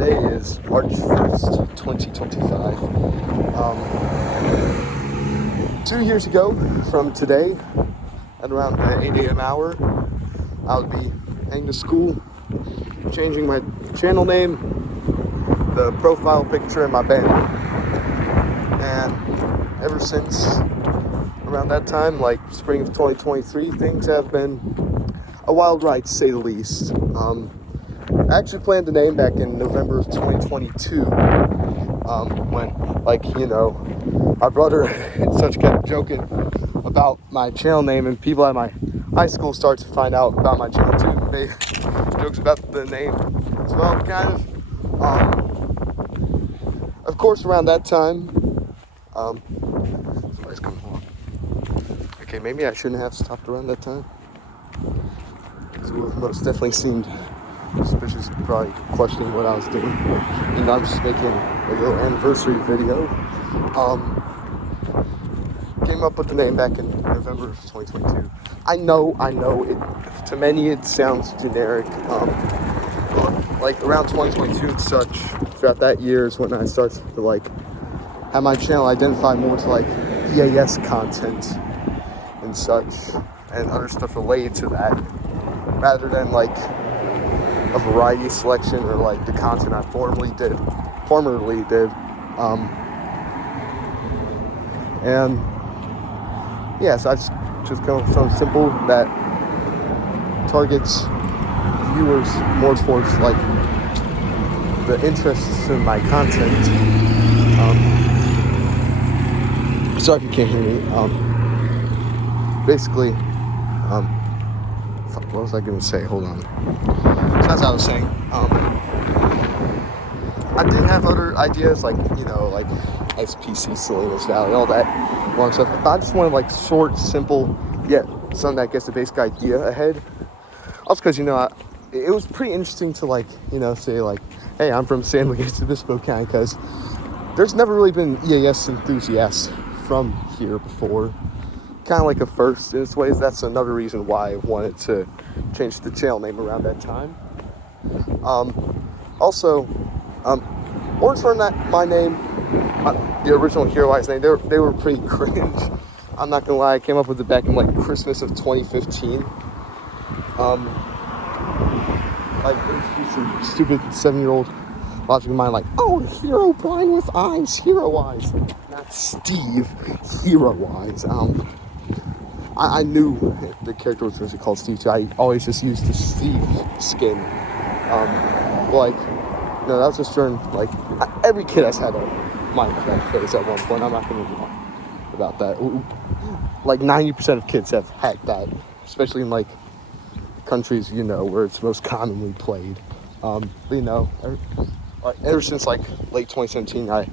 Today is March 1st, 2025. 2 years ago from today, at around the 8 a.m. hour, I'll be heading to school, changing my channel name, the profile picture, and my banner. And ever since around that time, like spring of 2023, things have been a wild ride, to say the least. I actually planned the name back in November of 2022, when, my brother and such kept joking about my channel name, and people at my high school started to find out about my channel too. They jokes about the name as well, kind of. Of course, around that time, somebody's coming home. Okay, maybe I shouldn't have stopped around that time. It most definitely seemed suspicious, probably questioning what I was doing. And I'm just making a little anniversary video. Came up with the name back in November of 2022. I know, to many it sounds generic. Like around 2022 and such, throughout that year is when I started to have my channel identify more to EAS content and such, and other stuff related to that, rather than a variety selection or the content I formerly did. And yeah, so I just come with something simple that targets viewers more towards the interests in my content. Sorry if you can't hear me. Basically, what was I gonna say? Hold on. So as I was saying, I did have other ideas, SPC, Salinas Valley, all that long stuff. But I just wanted short, simple, yet something that gets the basic idea ahead. Also because, it was pretty interesting to say hey, I'm from San Luis Obispo County, because there's never really been EAS enthusiasts from here before. Kind of like a first in its ways. That's another reason why I wanted to change the channel name around that time. Also, words for my name, the original Hero EAS name, they were pretty cringe. I'm not gonna lie, I came up with it back in Christmas of 2015. Some stupid 7-year-old logic of mine, oh, Hero blind with eyes, Hero Eyes. Not Steve, Hero Eyes. I knew the character was going to be called Steve too. I always just used the Steve skin. That was just during, every kid has had a Minecraft phase at one point. I'm not going to lie about that. 90% of kids have had that, especially in, countries, where it's most commonly played. Ever since, late 2017, I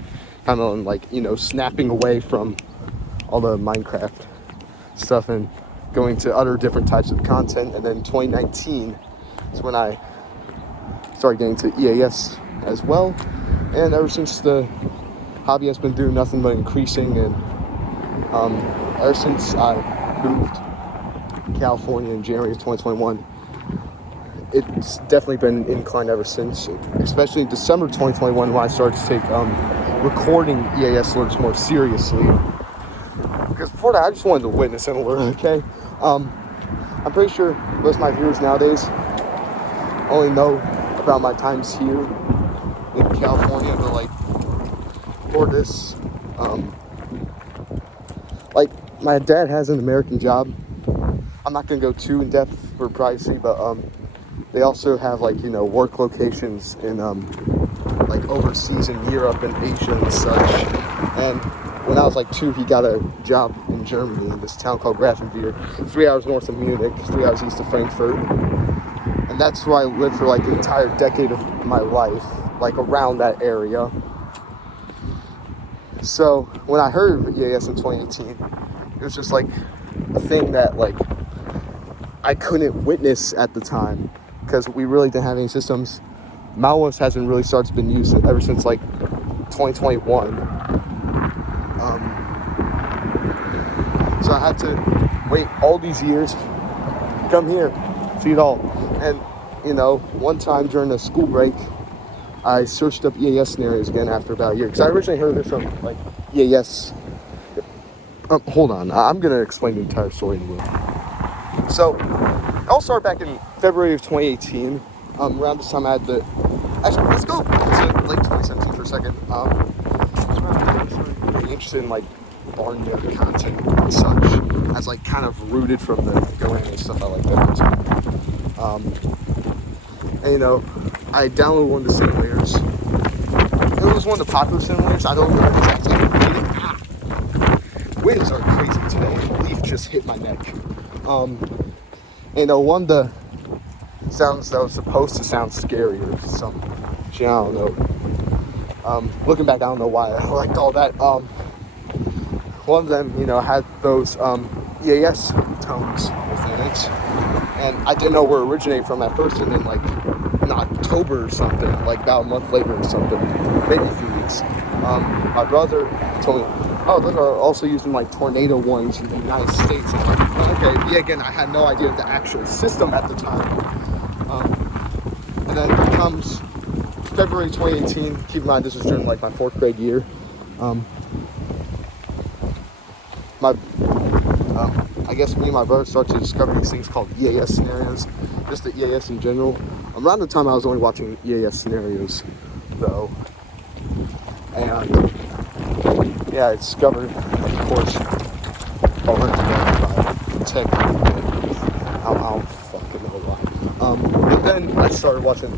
kind of, snapping away from all the Minecraft stuff and going to other different types of content. And then 2019 is when I started getting to EAS as well. And ever since, the hobby has been doing nothing but increasing. And ever since I moved to California in January of 2021, it's definitely been an incline ever since, especially in December 2021 when I started to take recording EAS alerts more seriously. Because before that, I just wanted to witness an alert, okay? I'm pretty sure most of my viewers nowadays only know about my times here in California, but for this, my dad has an American job. I'm not gonna go too in depth for privacy, but they also have work locations in overseas in Europe and Asia and such. And when I was 2, he got a job in Germany in this town called Grafenwehr, 3 hours north of Munich, 3 hours east of Frankfurt. And that's where I lived for the entire decade of my life, around that area. So when I heard of EAS in 2018, it was just a thing that I couldn't witness at the time, because we really didn't have any systems. Malware hasn't really started to been used ever since 2021. So I had to wait all these years, come here, see it all. And, one time during a school break, I searched up EAS scenarios again after about a year, because I originally heard it from like EAS. Hold on, I'm gonna explain the entire story in a little. So, it all started back in February of 2018. Around this time I had the... Actually, let's go to late 2017 for a second. I was really interested in like barnyard content and such, as like kind of rooted from the going and stuff I like that. And you know, I downloaded one of the simulators. It was one of the popular simulators. I don't remember exactly how to read it. Winds are crazy today. A leaf just hit my neck. You know, one of the sounds that was supposed to sound scary or some shit, I don't know. Looking back, I don't know why I liked all that. One of them, you know, had those EAS tones within it, and I didn't know where it originated from at first, and then like in October or something, like about a month later or something, maybe a few weeks, my brother told me, oh, those are also using like tornado warnings in the United States. And I'm like, okay, yeah, again, I had no idea of the actual system at the time. And then it comes February 2018. Keep in mind, this was during like my 4th grade year. I guess me and my brother started to discover these things called EAS scenarios, just the EAS in general. Around the time I was only watching EAS scenarios, though. And yeah, I discovered, of course, by tech. I don't fucking know why. And then I started watching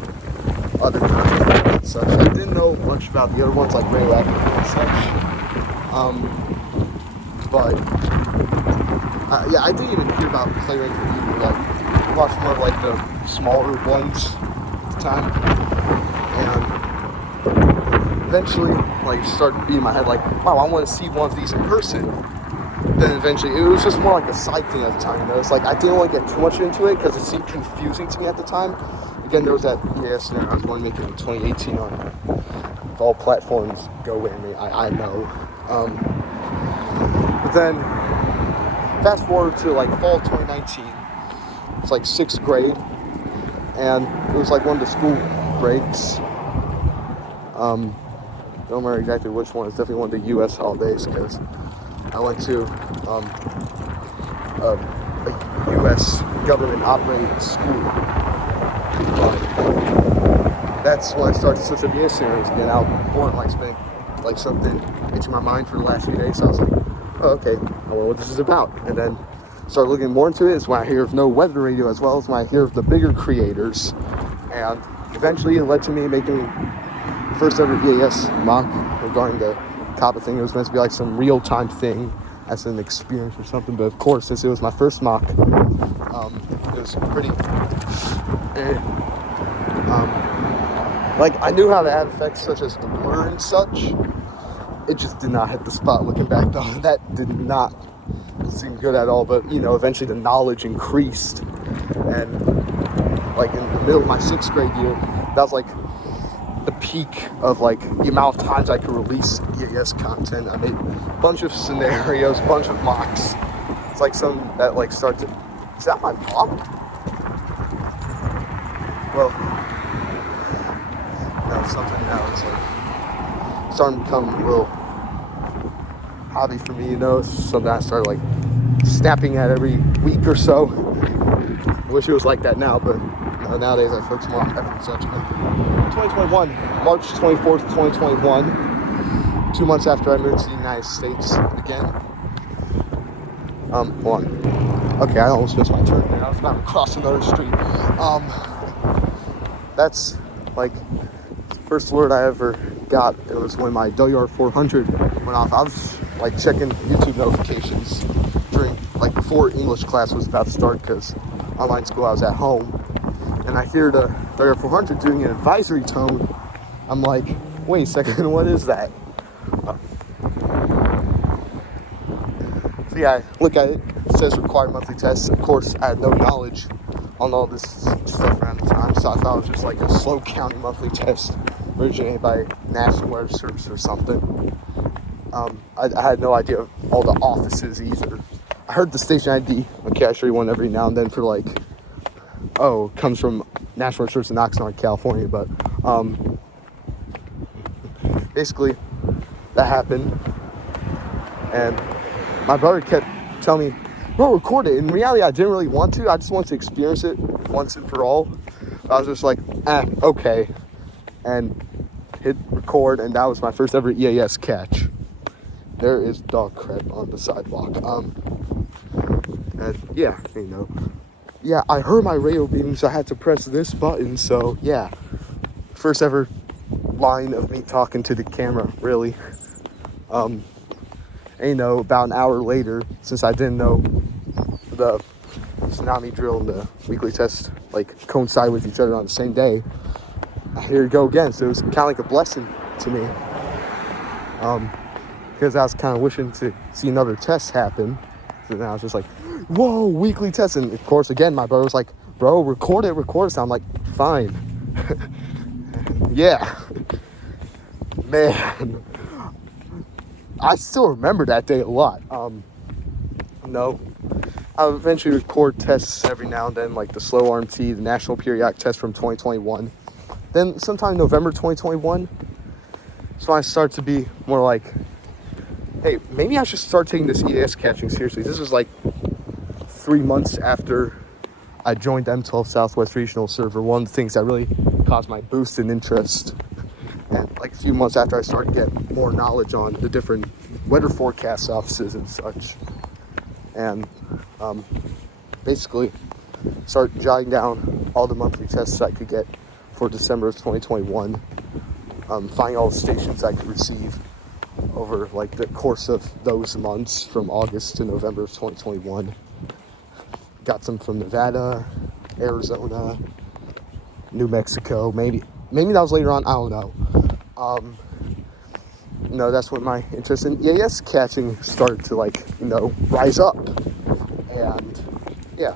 other content and such. I didn't know much about the other ones like radioactive and such. But yeah, I didn't even hear about Playwright either. Like, I watched more of like the smaller ones at the time, and eventually, like, started being in my head like, wow, I want to see one of these in person. Then eventually, it was just more like a side thing at the time. You know, it's like I didn't want to get too much into it because it seemed confusing to me at the time. Again, there was that EAS scenario I was going to make it in 2018 on if all platforms go in. I know. But then, fast forward to like fall 2019, it's like 6th grade, and it was like one of the school breaks. Don't remember exactly which one. It's definitely one of the U.S. holidays, because I went to a U.S. government-operated school. That's when I started to switch up EAS series again. I was bored, like, spent like something into my mind for the last few days, so I was like, oh, okay, I wonder what this is about. And then started looking more into it. It's when I hear of No Weather Radio, as well as when I hear of the bigger creators. And eventually it led to me making the first ever EAS mock regarding the COPPA thing. It was meant to be like some real-time thing as an experience or something, but of course, since it was my first mock, it was pretty like, I knew how to add effects such as the blur and such. It just did not hit the spot. Looking back though, that did not seem good at all. But you know, eventually the knowledge increased, and like in the middle of my 6th grade year, that was like the peak of like the amount of times I could release EAS content. I made a bunch of scenarios, a bunch of mocks. It's like some that like start to... Is that my mom? Well, no, something now is like starting to become a little hobby for me, you know. It's something I started like snapping at every week or so. I wish it was like that now, but nowadays I focus more on effort and such. 2021, March 24th, 2021, 2 months after I moved to the United States again. Hold on. Okay, I almost missed my turn there. I was about to cross another street. That's like the first alert I ever got. It was when my WR 400 went off. I was like checking YouTube notifications during, like, before English class was about to start, because online school, I was at home, and I hear the WR 400 doing an advisory tone. I'm like, wait a second, what is that? So yeah, I look at it. It says required monthly tests. Of course, I had no knowledge on all this stuff around the time, so I thought it was just like a slow county monthly test originated by National Weather Service or something. I had no idea of all the offices either. I heard the station ID. Okay, I show you one every now and then for like, oh, it comes from National Weather Service in Oxnard, California, but basically, that happened. And my brother kept telling me, bro, record it. In reality, I didn't really want to. I just wanted to experience it once and for all. I was just like, okay. And hit record, and that was my first ever EAS catch. There is dog crap on the sidewalk. And yeah, yeah, I heard my radio beeping, so I had to press this button. So yeah, first ever line of me talking to the camera, really. And about an hour later, since I didn't know the tsunami drill and the weekly test coincide with each other on the same day, here we go again. So it was kind of like a blessing to me, because I was kind of wishing to see another test happen. So then I was just like, whoa, weekly test. And of course, again, my brother was like, bro, record it. So I'm like, fine. Yeah. Man, I still remember that day a lot. I'll eventually record tests every now and then, like the SLO RMT, the National Periodic Test from 2021. Then sometime November 2021, that's when I start to be more like, hey, maybe I should start taking this EAS catching seriously. This was 3 months after I joined M12 Southwest Regional Server. One of the things that really caused my boost in interest. And a few months after I started to get more knowledge on the different weather forecast offices and such. And basically start jotting down all the monthly tests I could get for December of 2021. Finding all the stations I could receive over the course of those months from August to November of 2021. Got some from Nevada, Arizona, New Mexico, maybe that was later on, I don't know. That's when my interest in EAS catching started to rise up. And yeah,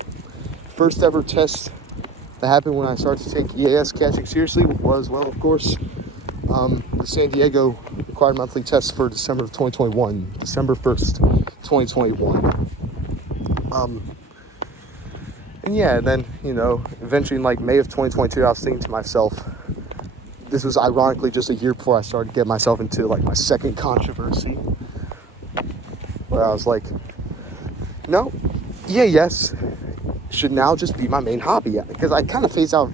first ever test that happened when I started to take EAS catching seriously was, well, of course, the San Diego required monthly test for December of 2021, December 1st, 2021. And yeah, then, eventually in May of 2022, I was thinking to myself, this was ironically just a year before I started to get myself into my second controversy, where I was like, no, EAS should now just be my main hobby, because I kind of phased out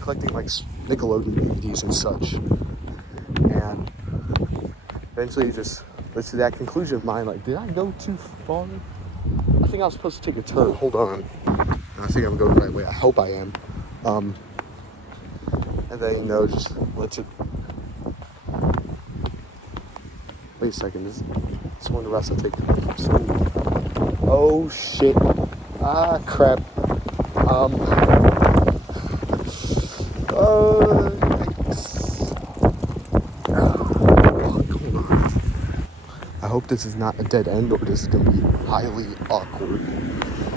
collecting Nickelodeon DVDs and such, and eventually just led to that conclusion of mine, did I go too far? I think I was supposed to take a turn. Hold on. I think I'm going the right way. I hope I am. And then, just let it... Wait a second. This one of the rest I take. Oh, shit. Ah, crap. I hope this is not a dead end, or this is going to be highly awkward.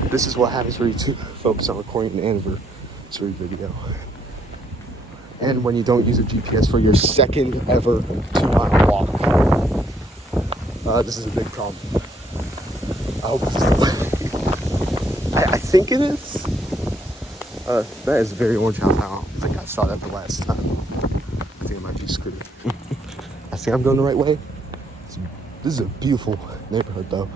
This is what happens when you focus on recording an anniversary video. And when you don't use a GPS for your second ever 2-mile walk. This is a big problem. I hope this is I think it is. That is a very orange house. I don't think I saw that the last time. I think I might be screwed. I think I'm going the right way. This is a beautiful neighborhood, though.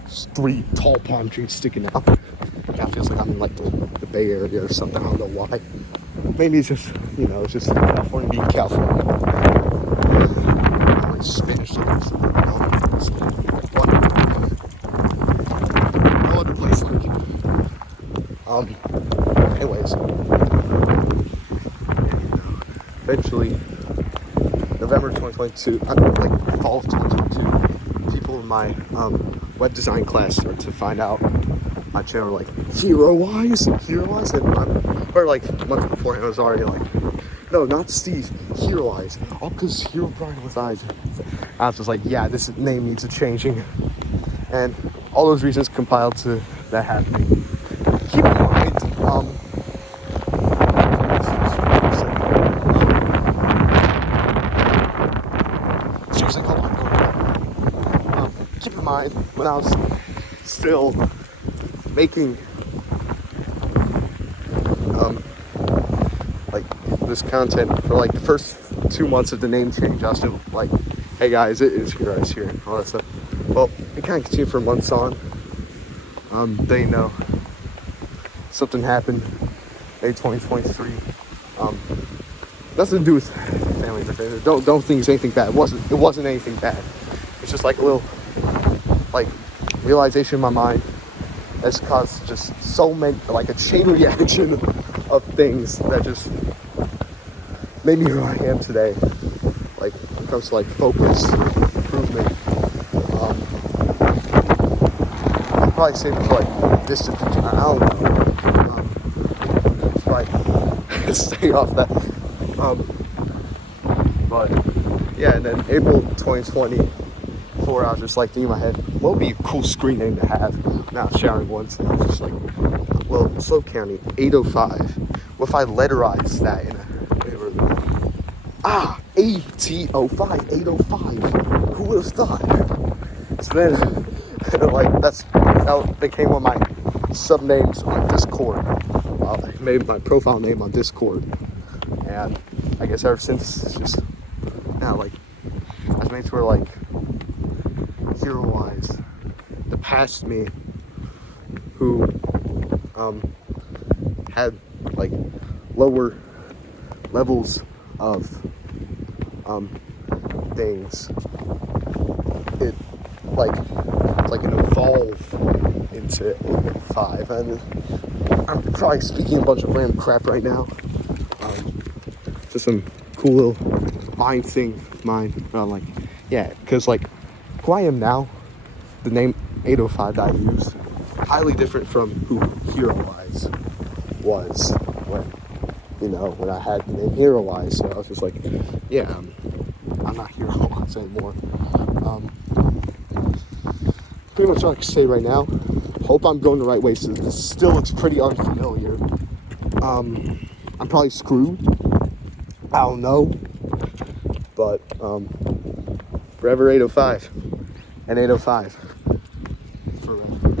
There's 3 tall palm trees sticking out. It feels like I'm in the Bay Area or something. I don't know why. Maybe it's just, it's just California being California. Spanish cities. No other place like it. Anyways. Eventually, November 2022, fall of 2022, people in my web design class started to find out my channel were Hero Eyes, and months beforehand I was already no, not Steve, Hero Eyes, all because Hero Brian with eyes. I was just yeah, this name needs a changing, and all those reasons compiled to that happening. Keep in mind, seriously, hold on, keep in mind, when I was still making this content for the first 2 months of the name change, I was still like, hey guys, it is here, it's here, and all that stuff. Well, it kind of continued for months on. Then, you know, something happened, May 2023. Nothing to do with family or don't think it's anything bad. It wasn't anything bad. It's just like a little, like, realization in my mind that's caused just so many, like a chain reaction of things that just made me who I am today. Like, when it comes to like focus, improvement. I'll probably say it's like distant future. I don't know. Probably stay off that. But yeah, and then April 2024, I was just like thinking in my head, what would be a cool screen name to have? Now showering once, and I was just like, well, SLO County 805. What if I letterize that in a AT05, 805. Who would have thought? So then, like, that became one of my subnames on Discord. I made my profile name on Discord. And I guess ever since, it's just, now, like, I've made sure, like, hero-wise, the past me, who, had, like, lower levels of, things, it's like an evolve into 5. And I'm probably speaking a bunch of random crap right now. Just some cool little mind thing of mine. But I'm like, yeah, because like who I am now, the name 805 that I use, highly different from who Hero Wise was when I had the name Hero Wise. So I was just like, yeah, I'm not Hero Wise anymore. Pretty much all I can say right now. Hope I'm going the right way. So this still looks pretty unfamiliar. I'm probably screwed. I don't know. But forever 805 and 805 forever.